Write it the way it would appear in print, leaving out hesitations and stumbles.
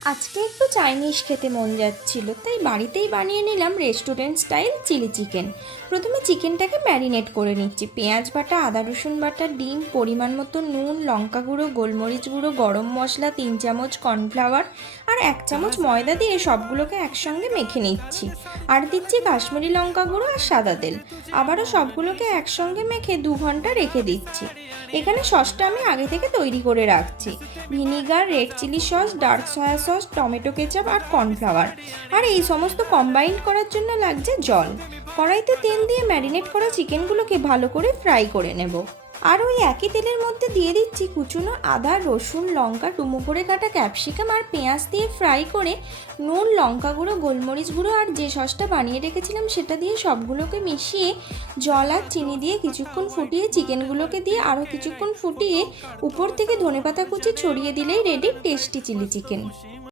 আজকে একটু চাইনিজ খেতে মন যাচ্ছিল, তাই বাড়িতেই বানিয়ে নিলাম রেস্টুরেন্ট স্টাইল চিলি চিকেন। প্রথমে চিকেনটাকে ম্যারিনেট করে নিচ্ছি। পেঁয়াজ বাটা, আদা রসুন বাটা, ডিম, পরিমাণ মতো নুন, লঙ্কা গুঁড়ো, গোলমরিচ গুঁড়ো, গরম মশলা, 3 চামচ কর্নফ্লাওয়ার আর 1 চামচ ময়দা দিয়ে সবগুলোকে একসঙ্গে মেখে নিচ্ছি। আর দিচ্ছি কাশ্মীরি লঙ্কা গুঁড়ো আর সাদা তেল। আবারও সবগুলোকে একসঙ্গে মেখে 2 ঘন্টা রেখে দিচ্ছি। এখানে সসটা আমি আগে থেকে তৈরি করে রাখছি। Vinegar, red chilli sauce, dark soya sauce, tomato ketchup আর কর্নফ্লাওয়ার। আর এই সমস্ত কম্বাইন্ড করার জন্য লাগছে জল। কড়াইতে তেল দিয়ে ম্যারিনেট করা চিকেনগুলোকে ভালো করে ফ্রাই করে নেব। আর ওই একই তেলের মধ্যে দিয়ে দিচ্ছি কুচনো আদা, রসুন, লঙ্কা, ডুমো করে কাটা ক্যাপসিকাম আর পেঁয়াজ দিয়ে ফ্রাই করে নুন, লঙ্কা গুঁড়ো, গোলমরিচ গুঁড়ো আর যে সসটা বানিয়ে রেখেছিলাম সেটা দিয়ে সবগুলোকে মিশিয়ে জল আর চিনি দিয়ে কিছুক্ষণ ফুটিয়ে চিকেনগুলোকে দিয়ে আরও কিছুক্ষণ ফুটিয়ে উপর থেকে ধনেপাতা কুচি ছড়িয়ে দিলেই রেডি টেস্টি চিলি চিকেন।